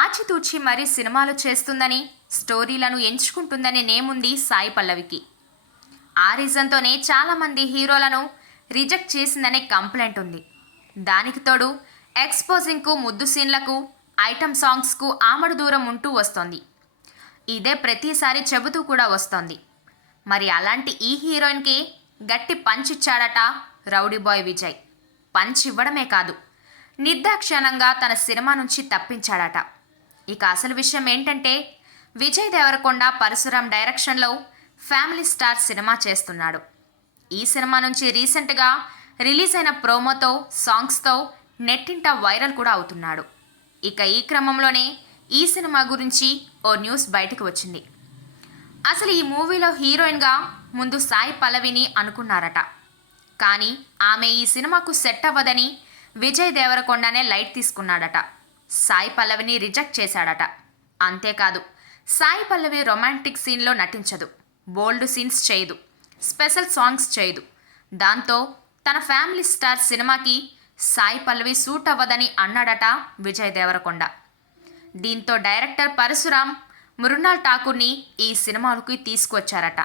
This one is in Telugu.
ఆచితూచి మరీ సినిమాలు చేస్తుందని, స్టోరీలను ఎంచుకుంటుందని నేముంది సాయి పల్లవికి. ఆ రీజన్తోనే చాలామంది హీరోలను రిజెక్ట్ చేసిందనే కంప్లైంట్ ఉంది. దానికి తోడు ఎక్స్పోజింగ్కు, ముద్దు సీన్లకు, ఐటమ్ సాంగ్స్కు ఆమడు దూరం ఉంటూ వస్తోంది. ఇదే ప్రతిసారి చెబుతూ కూడా వస్తోంది. మరి అలాంటి ఈ హీరోయిన్కి గట్టి పంచ్ ఇచ్చాడట రౌడీ బాయ్ విజయ్. పంచ్ ఇవ్వడమే కాదు, నిర్దాక్షిణ్యంగా తన సినిమా నుంచి తప్పించాడట. ఇక అసలు విషయం ఏంటంటే, విజయ్ దేవరకొండ పరశురామ్ డైరెక్షన్లో ఫ్యామిలీ స్టార్ సినిమా చేస్తున్నాడు. ఈ సినిమా నుంచి రీసెంట్గా రిలీజ్ అయిన ప్రోమోతో, సాంగ్స్తో నెట్టింట వైరల్ కూడా అవుతున్నాడు. ఇక ఈ క్రమంలోనే ఈ సినిమా గురించి ఓ న్యూస్ బయటకు వచ్చింది. అసలు ఈ మూవీలో హీరోయిన్గా ముందు సాయి పల్లవిని అనుకున్నారట. కానీ ఆమె ఈ సినిమాకు సెట్ అవ్వదని విజయ్ దేవరకొండనే లైట్ తీసుకున్నాడట. సాయి పల్లవిని రిజెక్ట్ చేశాడట. అంతేకాదు, సాయి పల్లవి రొమాంటిక్ సీన్లో నటించదు, బోల్డ్ సీన్స్ చేయదు, స్పెషల్ సాంగ్స్ చేయదు. దాంతో తన ఫ్యామిలీ స్టార్ సినిమాకి సాయి పల్లవి సూట్ అవ్వదని అన్నాడట విజయ్ దేవరకొండ. దీంతో డైరెక్టర్ పరశురామ్ మృణాల్ ఠాకూర్ని ఈ సినిమాలకు తీసుకువచ్చారట.